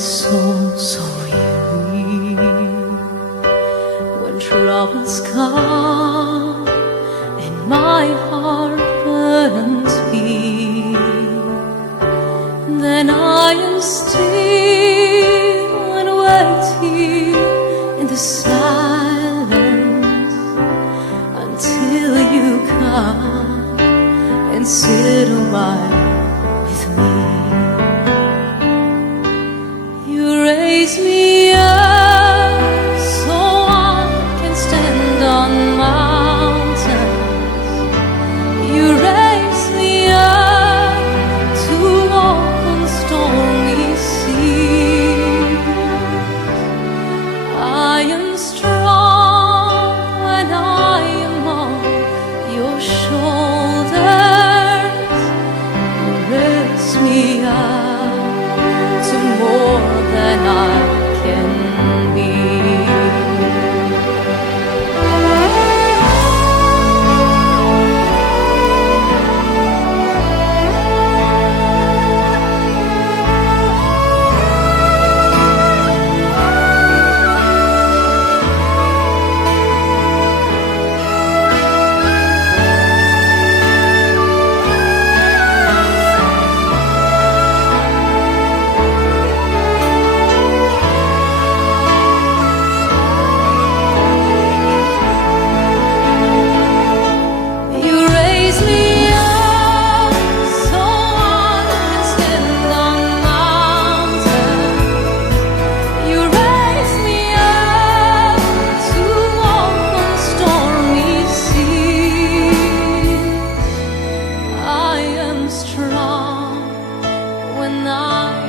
soul so weary. When troubles come and my heart burdens be, then I am still and waiting in the silence until you come and sit a while with me. You raise me up so I can stand on mountains. You raise me up to walk on stormy seas. I am strong when I am on your shoulders. You raise me up to more than I can be. When I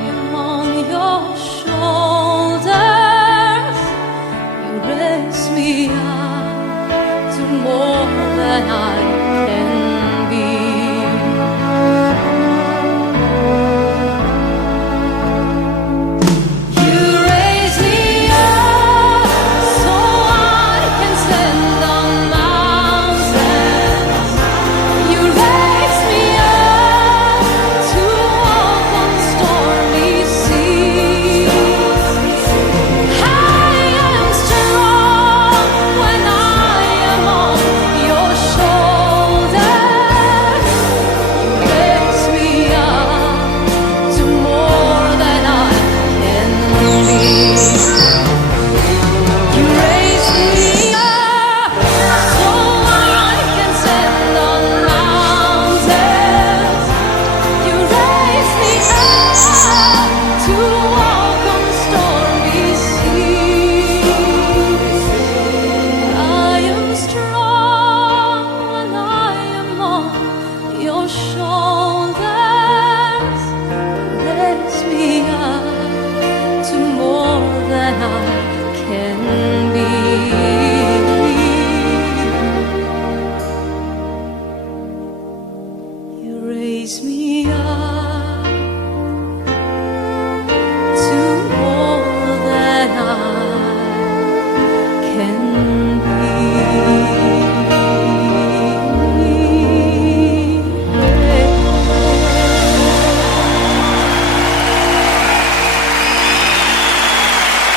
am on your shoulders, you raise me up to more than I can be. You raise me up so I can stand on mountains. You raise me up to walk on stormy seas. I am strong when I am on your shoulders. You raise me up to more than I can be. You raise me up so I can stand on mountains. You raise me up to walk on stormy seas. I am strong when I am on your shoulders.